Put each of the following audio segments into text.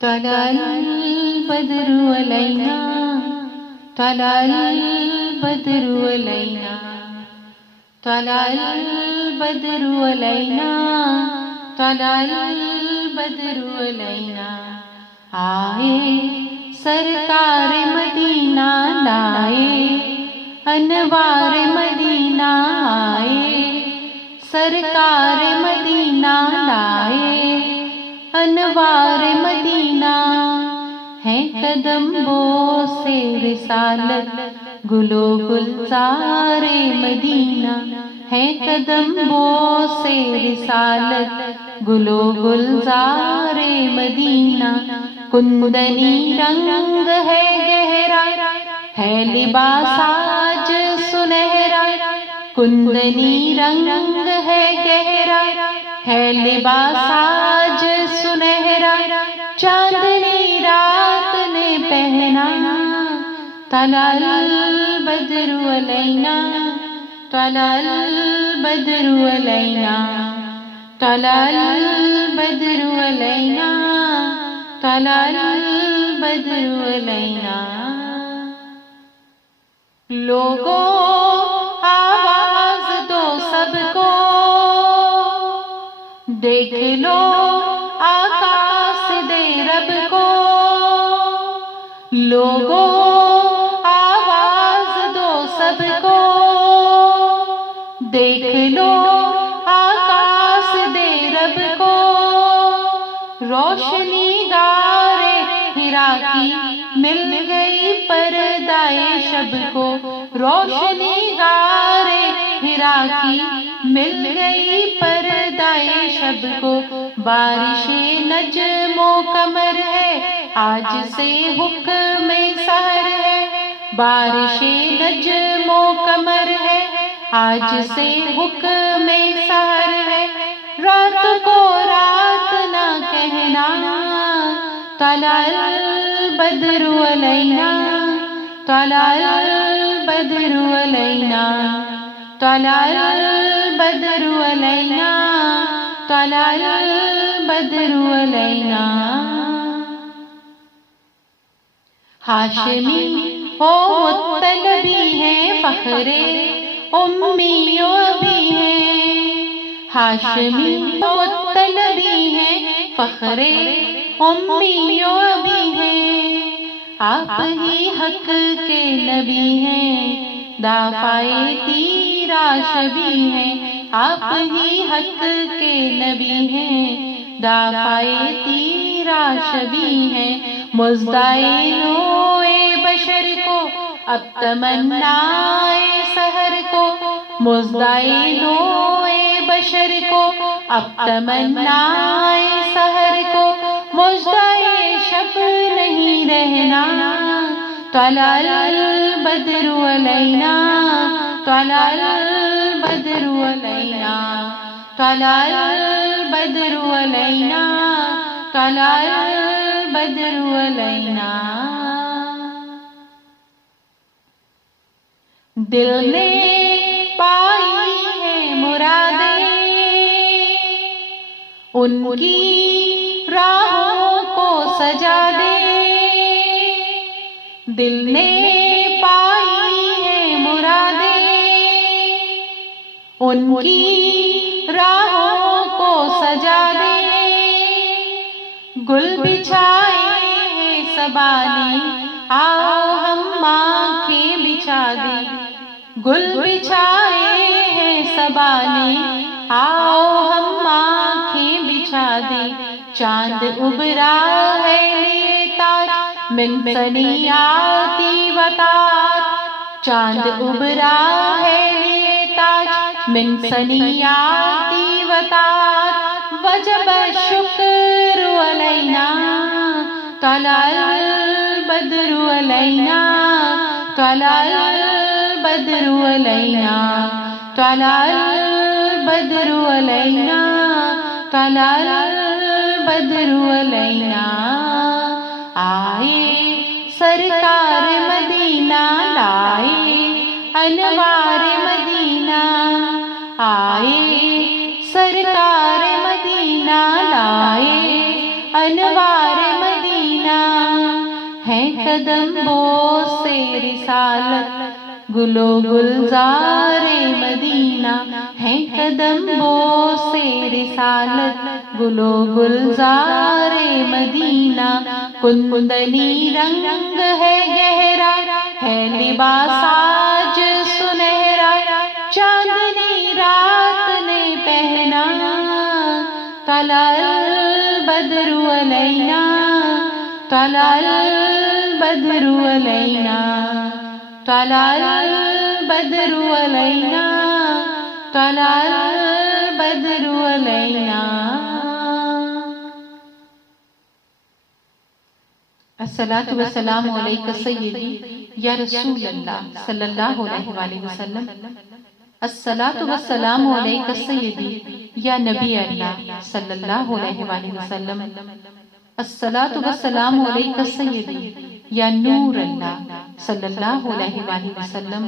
तलाल बदरु अलैना, तलाल बदरु अलैना, तलाल बदरु अलैना, तलाल बदरु अलैना। आए सरकार मदीना लाए, अनवार मदीना आए, सरकार मदीना लाए, अनवार मदीना। है कदम बो से रिसालत गुलो गुलजारे मदीना, है कदम बो से रिसालत गुलो गुलजारे मदीना। कुंदनी रंग है गहरा, है लिबास आज सुनहरा, कुंदनी रंग है गहरा, है लिबास आज सुनहरा। चांदनी रात ने पहना, तलाल बदरु अलैना, तलाल बदरु अलैना, तलाल बदरु अलैना, तलाल बदरु अलैना। लोगों आवाज दो सबको, देख लो आकाश दे रब को। लोगों आवाज दो सबको, देख लो आकाश दे रब को। रोशनी गारे हिरा की मिल गई पर्दाए शब को, रोशनी गारे हिरा की मिल गई पर्दाए शब को। बारिशे नजमो कमर है आज से हुक्म सहर है, बारिशे नजमो कमर है आज से हुक्म सहर है। रात को रात ना कहना, तलाल बदरु अलैना, तलाल बदरु अलैना, तलाल बदरु अलैना, तलाल बदरु अलैना। हाशमी हो मुत्तलबी है फखरे उम्मियों भी है, हाशमी हो मुत्तलबी है फखरे उम्मियों भी है। आप ही हक के नबी हैं, दाफाए तीरा शबी हैं। आप ही हक के नबी हैं, दाफाए तीरा शबी हैं। मुज़दाए नोए बशर को अब तमन्नाए सहर को, मुज़दाए नोए बशर को अब तमन्नाए सहर को। मुज़दाए शब नहीं रहना, तलाल बदरु अलैना, तलाल बदरु अलैना, तलाल बदरु अलैना, तलाल बदरु अलैना। दिल ने पाई है मुरादें, उनकी राहों को सजा दे। दिल ने पाई है मुरादें, उनकी राहों को सजा दे। गुल बिछाए हैं सबा ने, आओ हम आँखें बिछा दे। गुल बिछाए हैं सबा ने, आओ हम आँखें बिछा दे। चांद उबरा है लिए ताज मिन सनियाती वतात, चांद उबरा है लिए ताज मिन सनियाती वतात। वजब शुक्र अलैना, तलाल बदरु अलैना, तलाल बदरु अलैना, तलाल बदरु अलैना, तलाल बदरु अलैना। आए सरकार मदीना लाए, अनवार मदीना आए। सरकार मदीना लाए, अनवार मदीना है कदम्बों से रिसालत, गुलो गुलजारे मदीना है कदम्बों से रिसालत, गुलो गुलजारे मदीना। कुंदनी रंग है गहरा, है लिबास आज सुनहरा, चांदनी रात ने पहना। तलाल बदरु अलैना, तलाल बदरु अलैना, तलाल बदरु अलैना, तलाल बदरु अलैना। अस्सलातु वस्सलामु अलैका सय्यदी या रसूल अल्लाह सल्लल्लाहु अलैहि वसल्लम। अस्सलातु वस्सलामु अलैका सय्यदी या नबी अल्लाह सल्लल्लाहु अलैहि वसल्लम। अस्सलातु वस्सलामु अलैका सय्यदी या नूर अल्लाह सल्लल्लाहु अलैहि वसल्लम।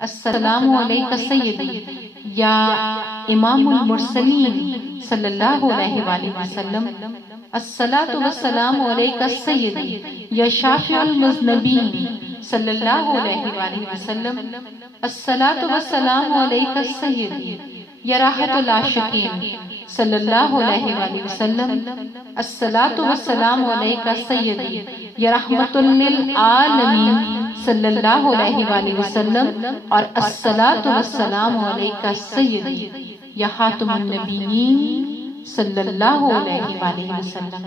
अस्सलामु अलैका सय्यदी या इमामुल मुरसलीन सल्लल्लाहु अलैहि वसल्लम। अस्सलातु वस्सलामु अलैका सय्यदी या शाफिउल मुज़नबीन सल्लल्लाहु अलैहि वसल्लम। अस्सलातु वस्सलामु अलैका सय्यदी या राहतुल आशिकीन सल्लल्लाहु अलैहि वसल्लम। अस्सलातु वस्सलामु अलैका सय्यदी या रहमतुल लिल आलमीन सल्लल्लाहु अलैहि वसल्लम। और अस्सलातु वस्सलामु अलैका सय्यदी या खातमुन नबिय्यीन सल्लल्लाहु अलैहि वसल्लम।